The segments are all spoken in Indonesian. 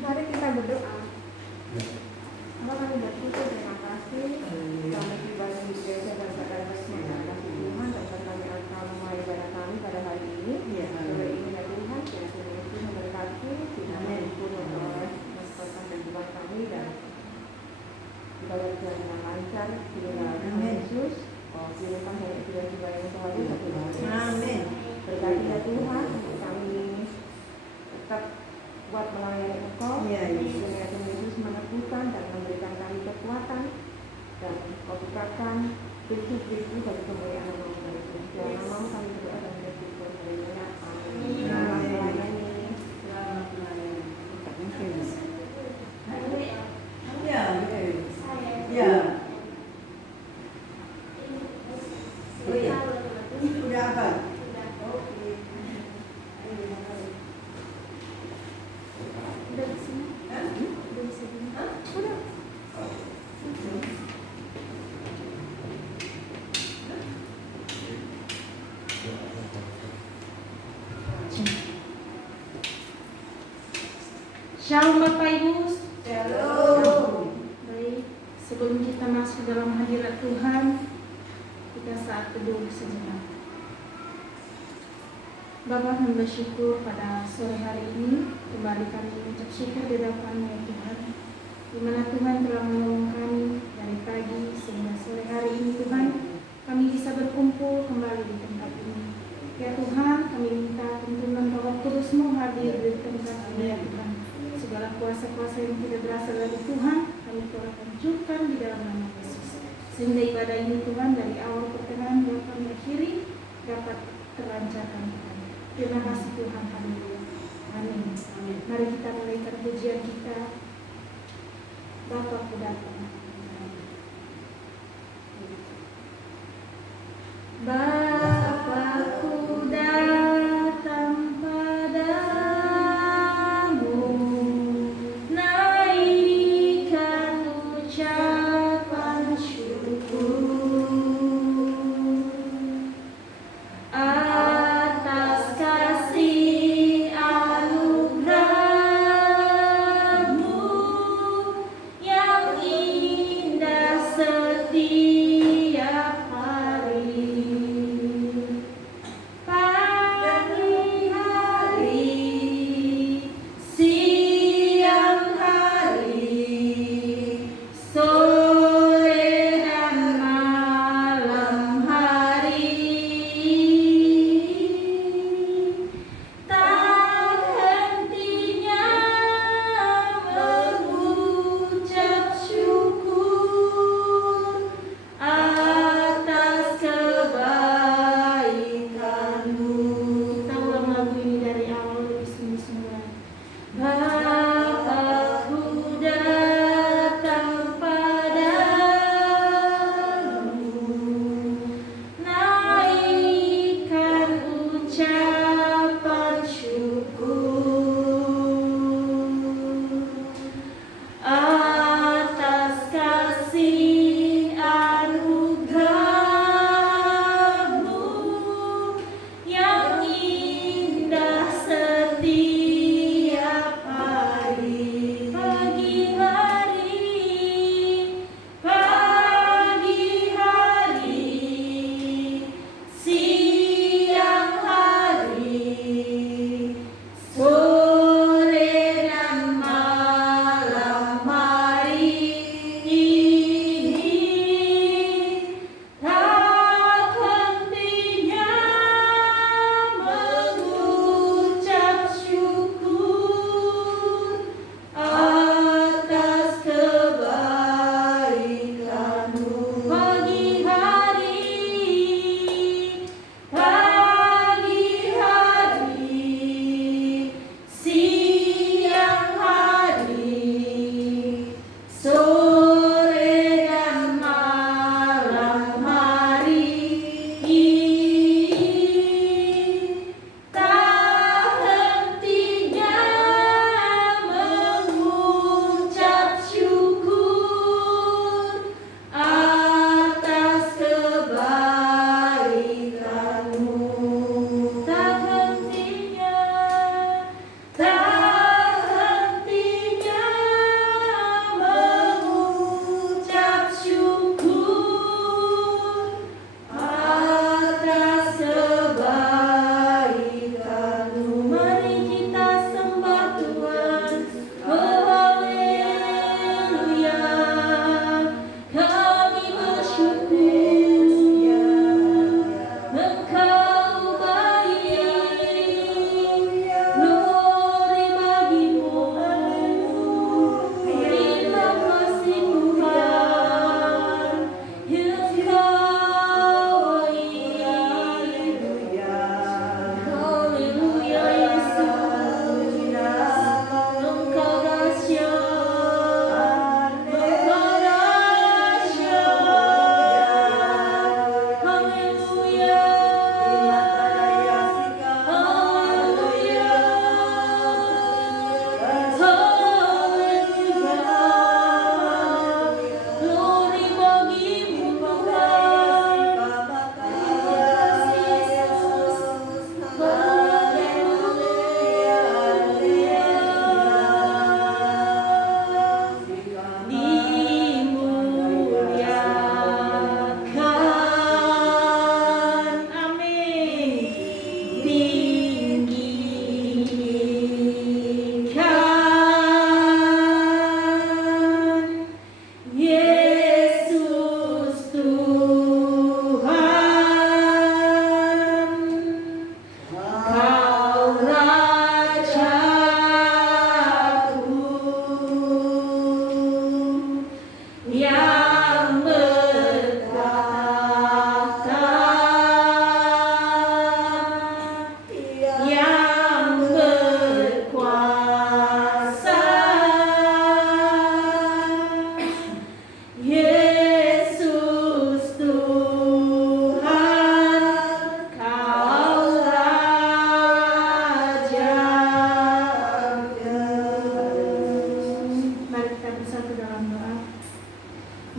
Mari kita berdoa. Allah kami bersyukur, terima kasih kami tiba di gereja dan pada kasih Tuhan dan kami akan mulai ibadah kami pada hari ini. Sore ini ya Tuhan, ya Tuhan Yesus memberkati kita pun memasukkan kehidupan kami dan ibadah berjalan dengan lancar di dalam Yesus. Pilihkan dari juga yang Tuhan. Amin. Berkati ya Tuhan, kami tetap buat melayani Engkau. Kiranya Tuhan Yesus meneguhkan dan memberikan kami kekuatan dan Kau bukakan pintu-pintu bagi kemuliaan nama Tuhan. Dalam nama kami berdoa dan bersyukur. Haleluya. Amin. Selamat melayani. Udah apa? Shalom Bapak Ibu. Shalom. Baik, sebelum kita masuk dalam hadirat Tuhan, kita saat teduh sejenak. Bapak hamba syukur pada sore hari ini kembali kami mengucap syukur di hadapan-Mu ya Tuhan, di mana Tuhan telah menolong kami dari pagi sehingga sore hari ini Tuhan kami bisa berkumpul kembali di tempat ini. Ya Tuhan, kami minta tuntunan Roh Kudus-Mu hadir di tempat ini ya Tuhan. Segala kuasa-kuasa yang tidak berasal dari Tuhan kami telah hancurkan di dalam nama Yesus, sehingga ibadah ini Tuhan dari awal pertengahan hingga kami akhiri dapat terlancarkan Tuhan. Terima kasih Tuhan. Haleluya. Amin. Mari kita menaikkan pujian kita. Bapa ku datang. Bapa-Ku datang padamu, naikkan ucapan syukur atas kasih anugerah-Mu yang indah setiap hari. Pagi hari, siang hari, sore dan malam hari, tak hentinya mengucap syukur atas kebaikan-Mu. Kita ulang lagu ini dari awal lebih sungguh-sungguh. Bapa-Ku datang padamu, naikkan ucapan syukur atas kasih anugerah-Mu yang indah setiap hari.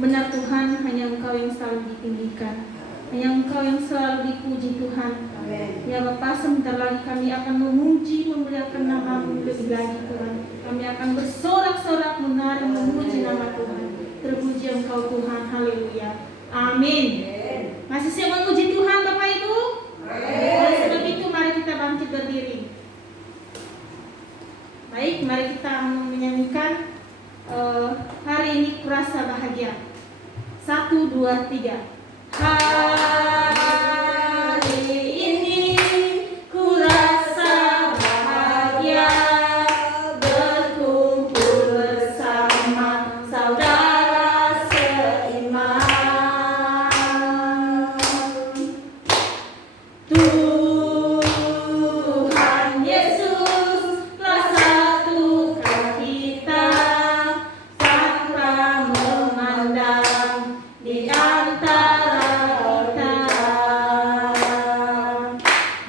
Benar Tuhan, hanya Engkau yang selalu ditinggikan, hanya Engkau yang selalu dipuji Tuhan. Amin. Ya Bapa, sebentar lagi kami akan memuji, memuliakan nama-Mu lebih lagi Tuhan. Kami akan bersorak-sorak menari memuji nama Tuhan. Terpuji Engkau Tuhan, haleluya. Amin. Masih siap memuji Tuhan Bapak Ibu? Oleh sebab itu mari kita bangkit berdiri. Baik, mari kita menyanyikan hari ini kurasa bahagia. 1, 2, 3. Hari ini kurasa bahagia, berkumpul bersama saudara seiman. Tuhan Yesus telah satukan kita tanpa memandang di antara kita,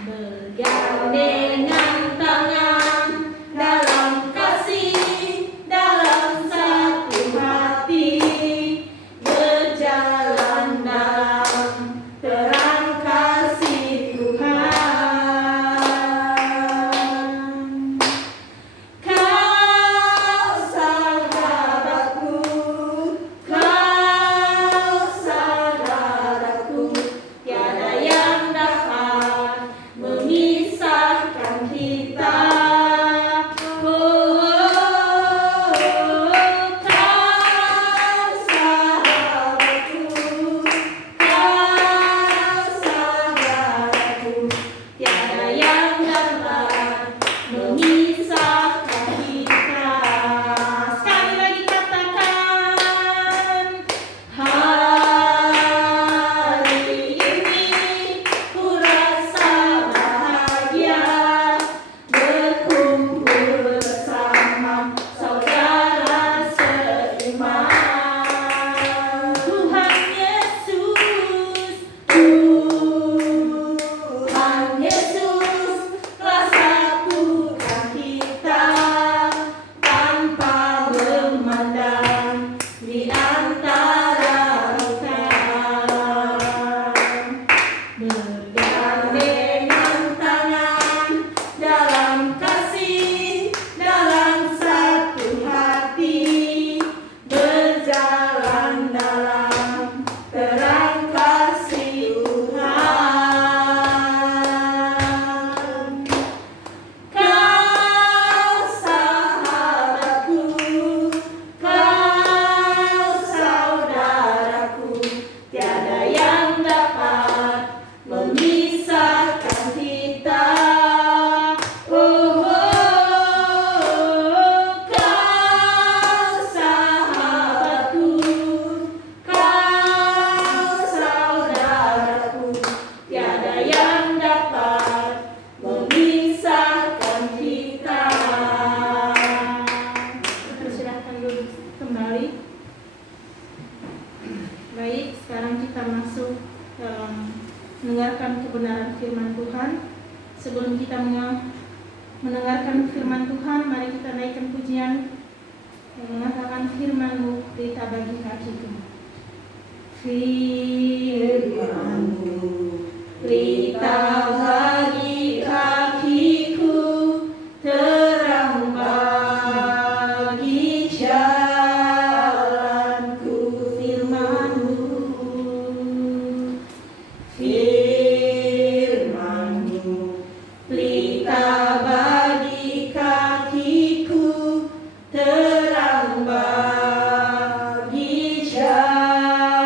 bergandengan tangan dalam kasih, dalam satu hati, berjalan dalam terang kasih Tuhan. Kau saudaraku, kau saudaraku, tiada yang dapat memisahkan kita. Oh, kau saudaraku, tiada yang dapat memisahkan kita. Sekali lagi katakan, hari ini kurasa bahagia, berkumpul bersama saudara seiman. Tuhan Yesus, Tuhan Yesus telah satukan kita tanpa memandang di antara kita, bergandengan tangan dalam kasih, dalam satu hati, berjalan dalam terang kasih Tuhan. Kau sahabatku, kau saudaraku, tiada yang dapat memisahkan kita. Oh, kau sahabatku, kau saudaraku, tiada yang dapat memisahkan kita. Persilahkan duduk kembali. Baik, sekarang kita masuk dalam mendengarkan kebenaran firman Tuhan. Sebelum kita mendengarkan firman Tuhan, mari kita naikkan pujian yang mengatakan firman-Mu berita bagi kakiku. Firman-Mu berita bagi kakiku, terang bagi jalanku. Firman-Mu, firman-Mu berita bagi kakiku, terang bagi jalanku.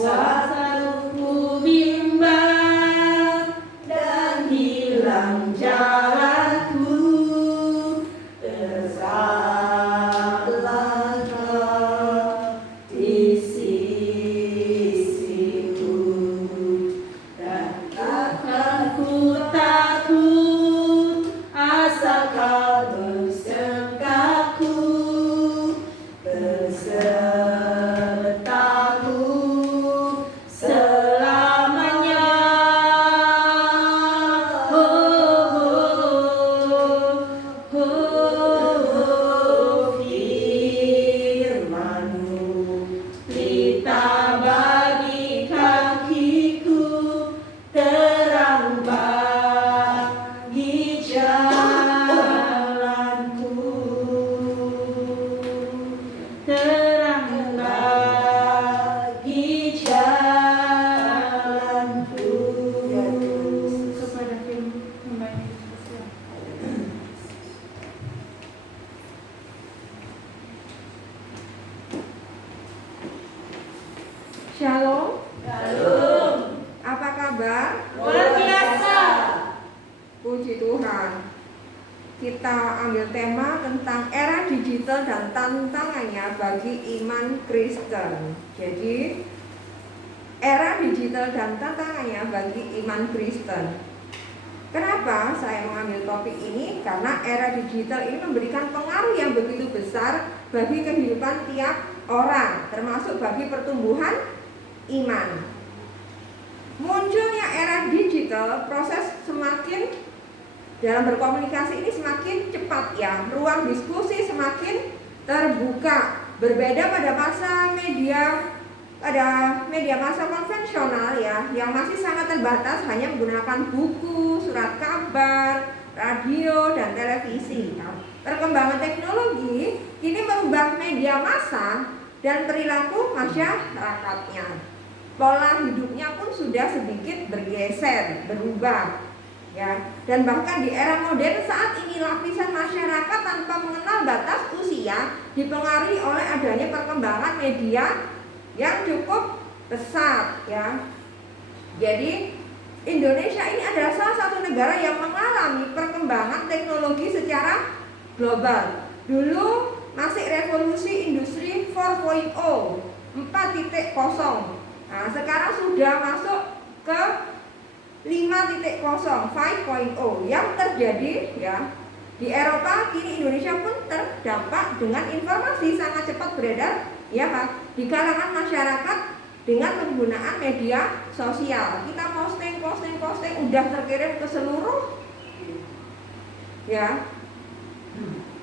Waktu bimbang dan hilang jalanku, tersalahkah di sisiku, dan takkan ku takut asal Kau bersertaku, bersertaku selamanya. Oh, Puji Tuhan. Kita ambil tema tentang era digital dan tantangannya bagi iman Kristen. Jadi, era digital dan tantangannya bagi iman Kristen. Kenapa saya mengambil topik ini? Karena era digital ini memberikan pengaruh yang begitu besar bagi kehidupan tiap orang, termasuk bagi pertumbuhan iman. Munculnya era digital, proses semakin dalam berkomunikasi ini semakin cepat ya, ruang diskusi semakin terbuka. Berbeda pada media massa konvensional ya, yang masih sangat terbatas hanya menggunakan buku, surat kabar, radio, dan televisi. Perkembangan teknologi kini merubah media massa dan perilaku masyarakatnya. Pola hidupnya pun sudah sedikit bergeser, berubah. Ya, dan bahkan di era modern saat ini lapisan masyarakat tanpa mengenal batas usia dipengaruhi oleh adanya perkembangan media yang cukup pesat ya. Jadi Indonesia ini adalah salah satu negara yang mengalami perkembangan teknologi secara global. Dulu masih revolusi industri 4.0, 4.0. Nah, sekarang sudah masuk ke 5.0, 5.0 yang terjadi ya di Eropa. Kini Indonesia pun terdampak dengan informasi sangat cepat beredar ya Pak di kalangan masyarakat dengan penggunaan media sosial. Kita posting udah terkirim ke seluruh ya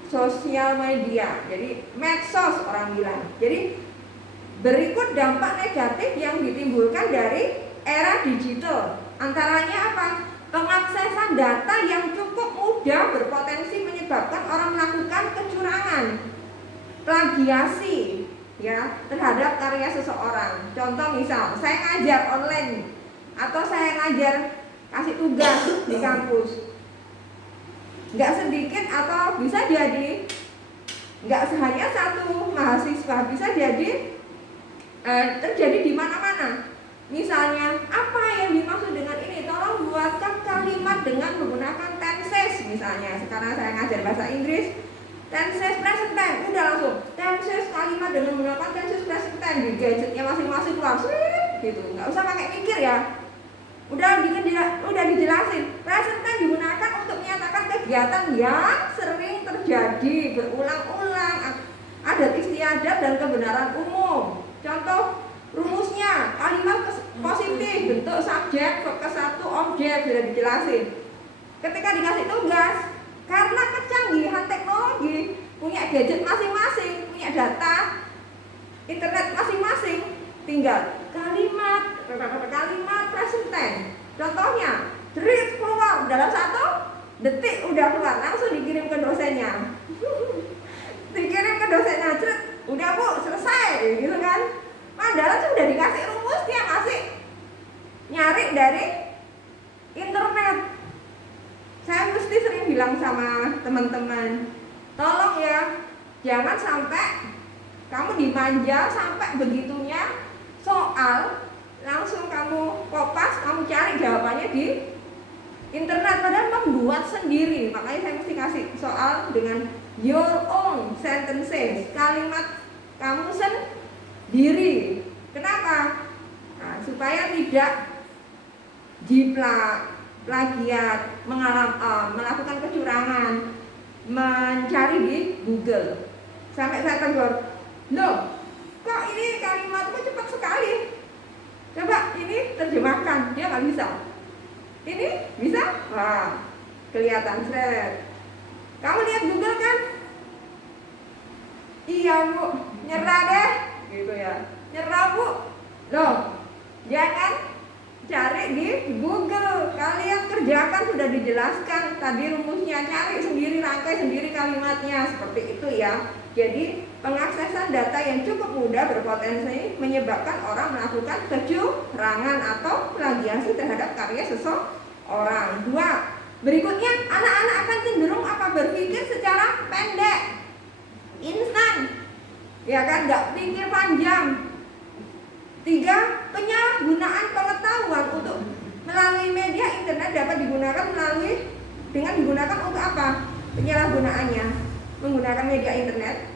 sosial media. Jadi medsos orang bilang. Jadi berikut dampak negatif yang ditimbulkan dari era digital. Antaranya apa? Pengaksesan data yang cukup mudah berpotensi menyebabkan orang melakukan kecurangan, plagiasi ya terhadap karya seseorang. Contoh misal, saya ngajar online atau saya ngajar kasih tugas di kampus. Nggak sedikit atau bisa jadi nggak hanya satu mahasiswa, bisa jadi terjadi di mana-mana. Misalnya, apa yang dimaksud dengan ini? Tolong buatkan kalimat dengan menggunakan tenses. Misalnya, sekarang saya ngajar bahasa Inggris, tenses present tense, udah langsung tenses kalimat dengan menggunakan tenses present tense di gadgetnya masing-masing keluar, gitu. Nggak usah pakai mikir ya. Udah dijelasin. Present tense digunakan untuk menyatakan kegiatan yang sering terjadi berulang-ulang, adat istiadat dan kebenaran umum. Contoh rumusnya, kalimat positif, bentuk subjek, verb ke satu, objek, sudah dijelasin. Ketika dikasih tugas, karena kecanggihan teknologi, punya gadget masing-masing, punya data internet masing-masing, tinggal kalimat present tense. Contohnya, derit keluar dalam 1 detik udah keluar, langsung dikirim ke dosennya. Dikirim ke dosennya, udah Bu, selesai, gitu kan? Padahal sudah dikasih rumus, dia masih nyari dari internet. Saya mesti sering bilang sama teman-teman, tolong ya, jangan sampai kamu dimanja sampai begitunya soal langsung kamu kopas, kamu cari jawabannya di internet, padahal membuat sendiri. Makanya saya mesti kasih soal dengan your own sentences, kalimat kamu sendiri. Kenapa? Nah, supaya tidak jiplak, plagiat, melakukan kecurangan, mencari di Google. Sampai saya tegur, loh, kok ini kalimatku cepat sekali? Coba ini terjemahkan, dia nggak bisa. Ini bisa? Wah, kelihatan seret. Kamu lihat Google kan? Iya Bu, nyerah deh, gitu ya. Nyerah Bu. Loh, jangan cari di Google. Kalian kerjakan, sudah dijelaskan tadi rumusnya, cari sendiri, rangkai sendiri kalimatnya, seperti itu ya. Jadi pengaksesan data yang cukup mudah berpotensi menyebabkan orang melakukan kecurangan atau plagiasi terhadap karya seseorang. 2. Berikutnya, anak-anak akan cenderung berpikir secara pendek, instan, ya kan, nggak pikir panjang. 3. Penyalahgunaan pengetahuan untuk melalui media internet dapat digunakan dengan digunakan untuk apa? Penyalahgunaannya menggunakan media internet,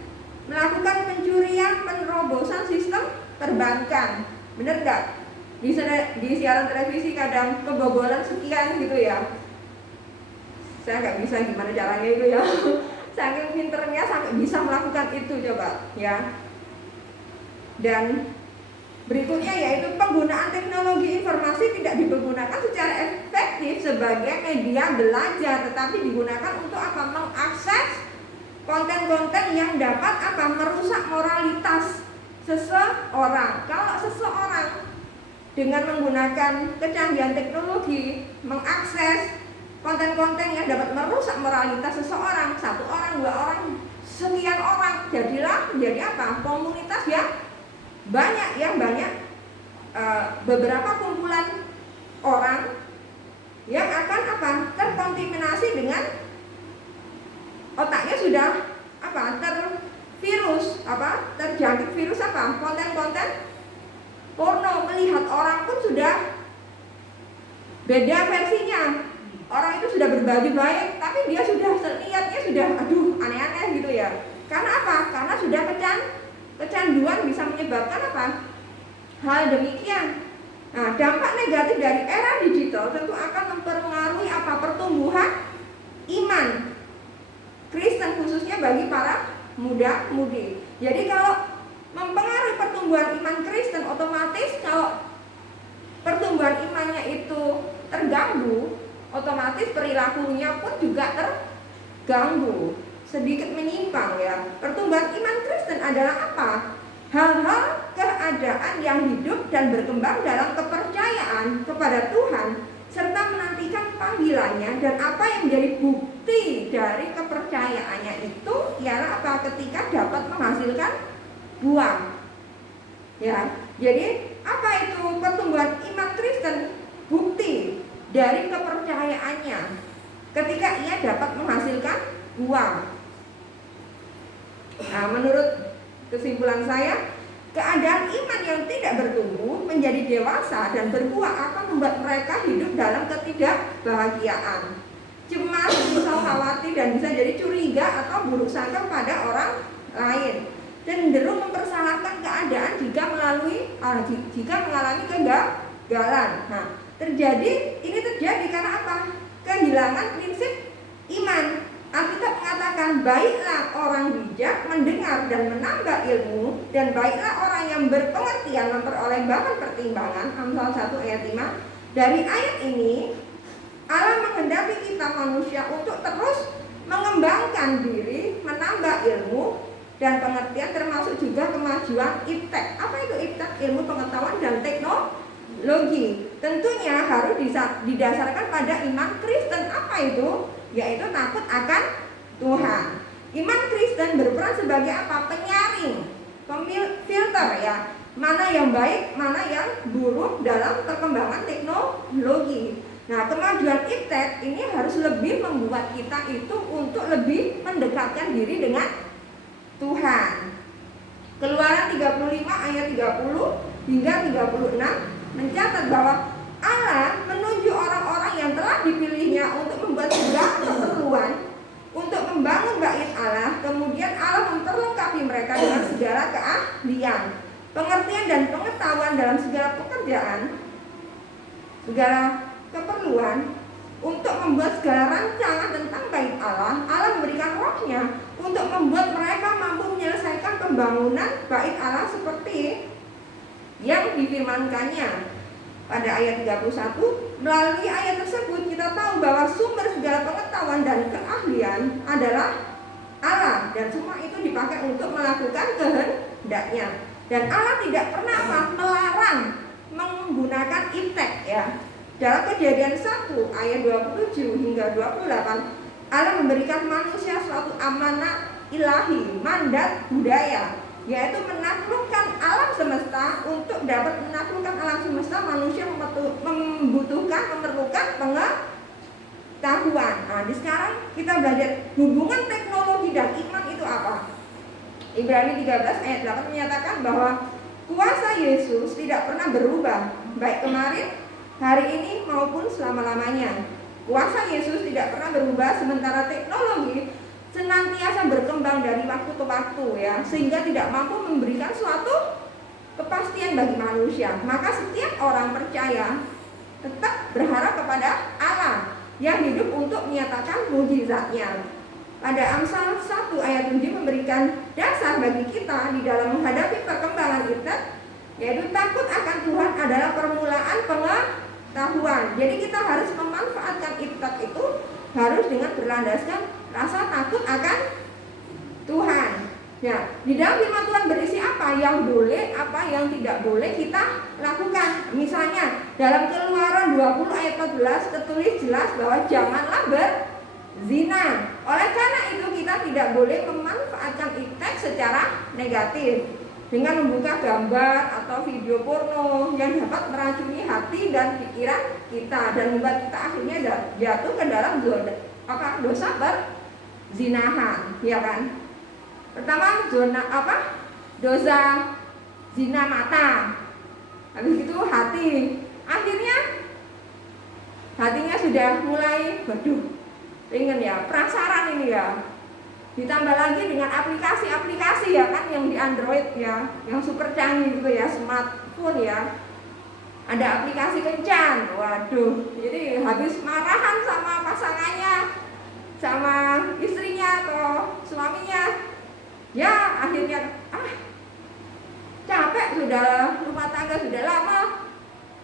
melakukan pencurian, penerobosan sistem perbankan. Bener nggak? Di siaran televisi kadang kebobolan sekian gitu ya. Saya nggak bisa gimana caranya itu ya. Saking pinternya sampai bisa melakukan itu, coba ya. Dan berikutnya yaitu penggunaan teknologi informasi tidak dipergunakan secara efektif sebagai media belajar, tetapi digunakan untuk apa? Mengakses konten-konten yang dapat apa? Merusak moralitas seseorang. Kalau seseorang dengan menggunakan kecanggihan teknologi mengakses konten-konten yang dapat merusak moralitas seseorang, satu orang, dua orang, sekian orang, jadilah menjadi apa? Komunitas yang banyak beberapa kumpulan orang yang akan apa? Terkontaminasi dengan otaknya sudah apa? Terjangkit virus apa? Konten-konten porno, melihat orang pun sudah beda versinya. Orang itu sudah berbaju baik, tapi dia sudah lihatnya sudah aneh-aneh gitu ya. Karena apa? Karena sudah kecanduan bisa menyebabkan apa? Hal demikian. Nah, dampak negatif dari era digital tentu akan mempengaruhi apa? Pertumbuhan iman Kristen khususnya bagi para muda-mudi. Jadi kalau mempengaruhi pertumbuhan iman Kristen, otomatis kalau pertumbuhan imannya itu terganggu, otomatis perilakunya pun juga terganggu, sedikit menyimpang ya. Pertumbuhan iman Kristen adalah apa? Hal-hal keadaan yang hidup dan berkembang dalam kepercayaan kepada Tuhan serta menantikan panggilannya, dan apa yang menjadi bukti dari kepercayaannya itu ialah apa? Ketika dapat menghasilkan buah. Ya, jadi apa itu pertumbuhan iman Kristen? Bukti dari kepercayaannya ketika ia dapat menghasilkan buah. Nah, menurut kesimpulan saya, keadaan iman yang tidak bertumbuh menjadi dewasa dan berbuah akan membuat mereka hidup dalam ketidakbahagiaan, cemas, risau, khawatir, dan bisa jadi curiga atau buruk sangka pada orang lain, cenderung mempersalahkan keadaan jika mengalami kegagalan. Nah, ini terjadi karena apa? Kehilangan prinsip iman. Alkitab mengatakan, baiklah orang bijak mendengar dan menambah ilmu, dan baiklah orang yang berpengertian memperoleh bahan pertimbangan. Amsal 1 ayat 5. Dari ayat ini Allah menghendaki kita manusia untuk terus mengembangkan diri, menambah ilmu dan pengertian, termasuk juga kemajuan iptek. Apa itu iptek? Ilmu pengetahuan dan teknologi. Tentunya harus didasarkan pada iman Kristen. Apa itu? Yaitu takut akan Tuhan. Iman Kristen berperan sebagai apa? Penyaring, filter ya. Mana yang baik, mana yang buruk dalam perkembangan teknologi. Nah, kemajuan iptek ini harus lebih membuat kita itu untuk lebih mendekatkan diri dengan Tuhan. Keluaran 35 ayat 30 hingga 36 mencatat bahwa Allah menunjuk orang-orang yang telah dipilihnya untuk membuat segala keperluan untuk membangun bait Allah. Kemudian Allah memperlengkapi mereka dengan segala keahlian, pengertian dan pengetahuan dalam segala pekerjaan, segala keperluan untuk membuat segala rancangan tentang bait Allah. Allah memberikan rohnya untuk membuat mereka mampu menyelesaikan pembangunan bait Allah seperti yang difirmankannya pada ayat 31. Melalui ayat tersebut kita tahu bahwa sumber segala pengetahuan dan keahlian adalah Allah, dan semua itu dipakai untuk melakukan kehendaknya. Dan Allah tidak pernah melarang menggunakan iptek ya. Dalam Kejadian 1 ayat 27 hingga 28, Allah memberikan manusia suatu amanah ilahi, mandat budaya, yaitu menaklukkan alam semesta. Untuk dapat menaklukkan alam semesta, manusia memerlukan pengetahuan. Nah, di sekarang kita belajar hubungan teknologi dan iman itu apa. Ibrani 13 ayat 8 menyatakan bahwa kuasa Yesus tidak pernah berubah, baik kemarin, hari ini maupun selama-lamanya. Kuasa Yesus tidak pernah berubah, sementara teknologi senantiasa berkembang dari waktu ke waktu ya, sehingga tidak mampu memberikan suatu kepastian bagi manusia. Maka setiap orang percaya tetap berharap kepada Allah yang hidup untuk menyatakan mukjizatnya. Pada Amsal 1 ayat 7 memberikan dasar bagi kita di dalam menghadapi perkembangan internet, yaitu takut akan Tuhan adalah permulaan pengetahuan. Jadi kita harus memanfaatkan internet itu harus dengan berlandaskan rasa takut akan Tuhan. Ya, di dalam firman Tuhan berisi apa yang boleh, apa yang tidak boleh kita lakukan. Misalnya dalam Keluaran 20 ayat 14 tertulis jelas bahwa janganlah berzina. Oleh karena itu kita tidak boleh memanfaatkan internet secara negatif dengan membuka gambar atau video porno yang dapat meracuni hati dan pikiran kita dan membuat kita akhirnya jatuh ke dalam dosa berzinahan, ya kan? Pertama dosa zina mata. Habis itu hati. Akhirnya hatinya sudah mulai pengen ya, penasaran ini ya. Ditambah lagi dengan aplikasi-aplikasi ya kan yang di Android ya, yang super canggih gitu ya, smartphone ya. Ada aplikasi kencan. Waduh, jadi habis marahan sama pasangannya, sama istrinya atau suaminya. Ya akhirnya capek sudah, rumah tangga sudah lama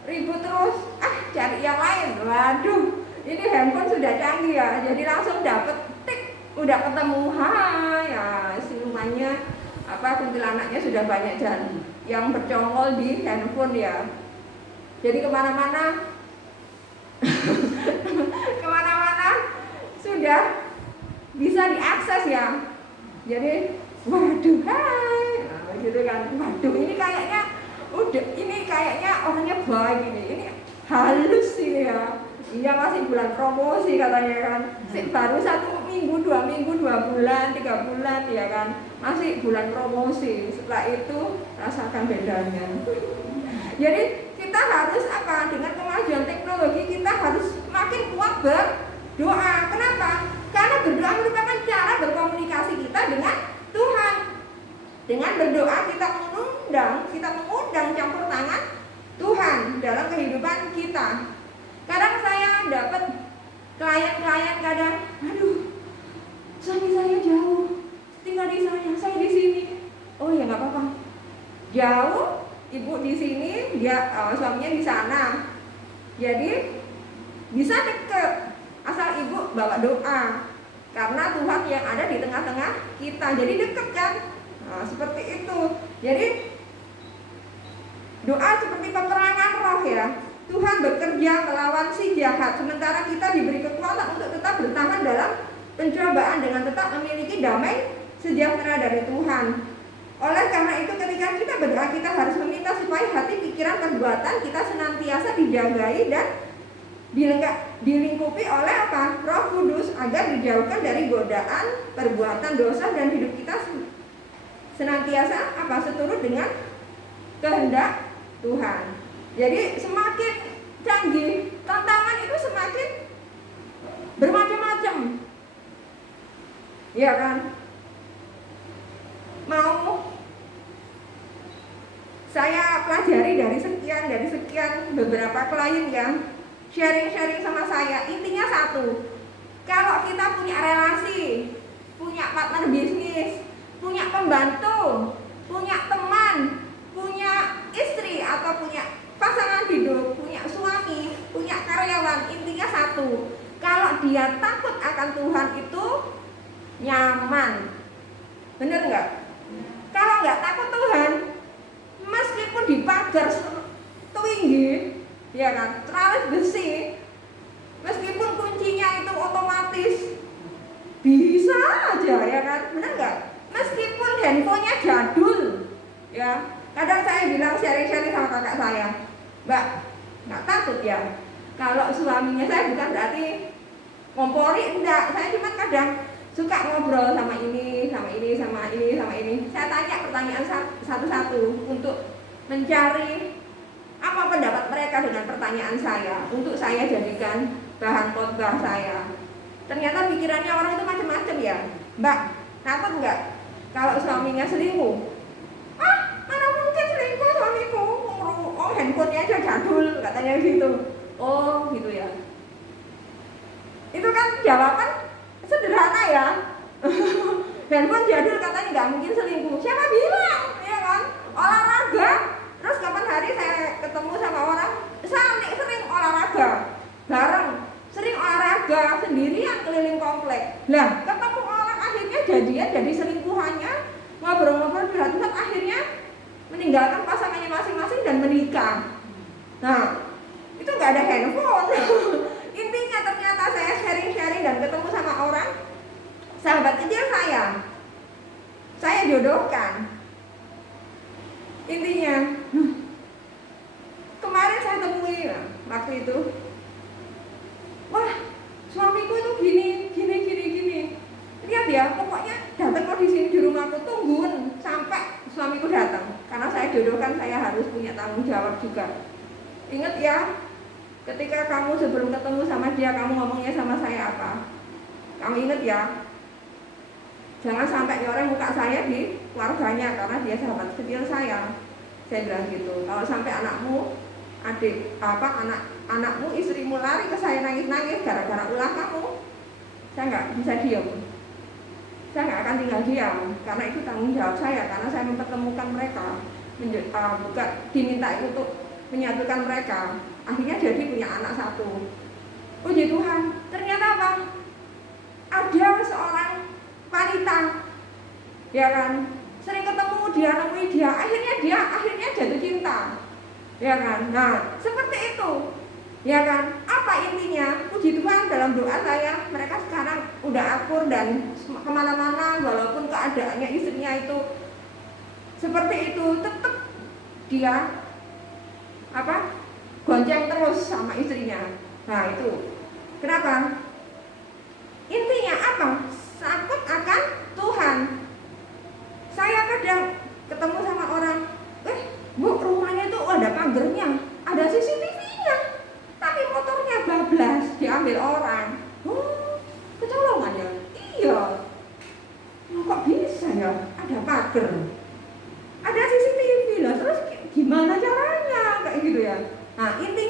ribut terus, cari yang lain. Waduh, ini handphone sudah canggih ya, jadi langsung dapet tik, udah ketemu, ya silumannya kuntilanaknya sudah banyak dan yang bercongol di handphone ya. Jadi kemana-mana sudah bisa diakses ya. Jadi waduh, gitu kan. Waduh, ini kayaknya orangnya baik ini halus ini ya. Iya masih bulan promosi katanya kan. Baru 1 minggu, 2 minggu, 2 bulan, 3 bulan ya kan. Masih bulan promosi. Setelah itu rasakan bedanya. Jadi kita harus dengan kemajuan teknologi kita harus makin kuat berdoa. Kenapa? Karena berdoa merupakan cara berkomunikasi kita dengan Tuhan. Dengan berdoa kita mengundang campur tangan Tuhan dalam kehidupan kita. Kadang saya dapat klien-klien kadang, suami saya jauh, tinggal di sana, saya di sini. Oh ya nggak apa-apa. Jauh, ibu di sini, dia suaminya di sana. Jadi bisa deket, asal ibu bawa doa. Karena Tuhan yang ada di tengah-tengah kita, jadi deket kan? Seperti itu. Jadi doa seperti peperangan roh ya. Tuhan bekerja melawan si jahat, sementara kita diberi kekuatan untuk tetap bertahan dalam pencobaan dengan tetap memiliki damai sejahtera dari Tuhan. Oleh karena itu ketika kita berdoa kita harus meminta supaya hati, pikiran, perbuatan kita senantiasa dijagai dan dilingkupi oleh Roh Kudus agar dijauhkan dari godaan perbuatan dosa dan hidup kita senantiasa seturut dengan kehendak Tuhan. Jadi semakin canggih, tantangan itu semakin bermacam-macam. Ya kan? Mau saya pelajari dari sekian beberapa klien yang sharing sama saya, intinya satu, kalau kita punya relasi, punya partner bisnis, punya pembantu, punya teman, punya istri atau punya pasangan hidup, punya suami, punya karyawan, intinya satu, kalau dia takut akan Tuhan itu nyaman. Bener nggak? Kalau nggak takut Tuhan, meskipun dipagar tinggi, ya kan, teralis besi, meskipun kuncinya itu otomatis bisa aja, ya kan, bener nggak? Meskipun handphonenya jadul, ya. Kadang saya bilang sharing-sharing sama kakak saya, Mbak, nggak takut ya? Kalau suaminya saya bukan berarti ngompori, enggak. Saya cuma kadang suka ngobrol sama ini. Saya tanya pertanyaan satu-satu untuk mencari apa pendapat mereka dengan pertanyaan saya, untuk saya jadikan bahan khotbah saya. Ternyata pikirannya orang itu macam-macam ya. Mbak, takut nggak kalau suaminya selingkuh? Ah, mana mungkin selingkuh suamiku? Oh, handphonenya aja jadul, katanya gitu. Oh, gitu ya. Itu kan jawaban sederhana ya. Handphone jadul katanya nggak mungkin selingkuh. Siapa bilang? Ya kan? Olahraga. Terus kapan hari saya ketemu sama orang, saya sering olahraga bareng, sering olahraga sendirian keliling komplek. Lah, ketemu orang akhirnya jadian jadi selingkuhannya, ngobrol-ngobrol curhat-curhat, akhirnya meninggalkan pasangannya masing-masing dan menikah. Nah, itu nggak ada handphone. Intinya ternyata saya sharing-sharing dan ketemu sama orang, sahabat kecil saya jodohkan. Intinya, kemarin saya temui waktu itu, wah suamiku itu gini. Lihat ya, pokoknya datang kok di sini di rumahku, tungguin sampai suamiku datang. Karena saya jodohkan, saya harus punya tanggung jawab juga. Ingat ya, ketika kamu sebelum ketemu sama dia, kamu ngomongnya sama saya apa? Kamu ingat ya? Jangan sampai orang muka saya di keluarganya karena dia sahabat kecil saya. Saya bilang gitu. Kalau sampai anakmu, anakmu, istrimu lari ke saya nangis-nangis gara-gara ulah kamu, saya nggak bisa diam. Saya nggak akan tinggal diam karena itu tanggung jawab saya. Karena saya mempertemukan mereka, bukan diminta untuk menyatukan mereka. Akhirnya jadi punya anak satu. Puji Tuhan. Ternyata apa? Ada seorang wanita, ya kan, sering ketemu dia, nemui dia, akhirnya jatuh cinta, ya kan. Nah, seperti itu, ya kan. Apa intinya? Puji Tuhan, dalam doa saya, mereka sekarang udah akur dan kemana-mana, walaupun keadaannya istrinya itu seperti itu, tetap dia gonceng terus sama istrinya. Nah, itu kenapa? Intinya apa? Takut akan Tuhan. Saya kadang ketemu sama orang, Bu, rumahnya tuh ada pagernya, ada CCTV-nya, tapi motornya bablas, diambil orang. Oh, kecolongan ya? Iya. Kok bisa ya? Ada pager, ada CCTV lah, terus gimana caranya? Kayak gitu ya. Nah, intinya